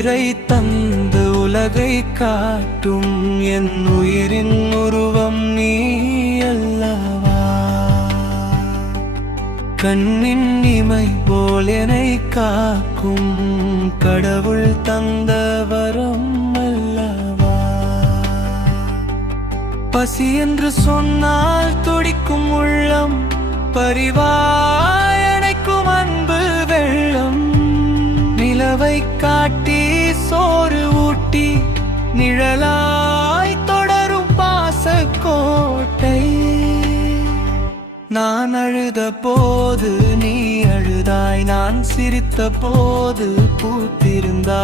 உயிரை தந்து உலகை காட்டும் என் உயிரின் உருவம் நீ அல்லவா. கண்ணின் இமை போல் என்னை காக்கும் கடவுள் தந்த வரம் அல்லவா. பசி என்று சொன்னால் துடிக்கும் உள்ளம், பரிவாய் அணைக்கும் அன்பு வெள்ளம். நிலவை காட்டி சோறு ஊட்டி நிழலாய் தொடரும் பாசக்கோட்டை. நான் அழுத போது நீ அழுதாய், நான் சிரித்த போது பூத்திருந்தாய்.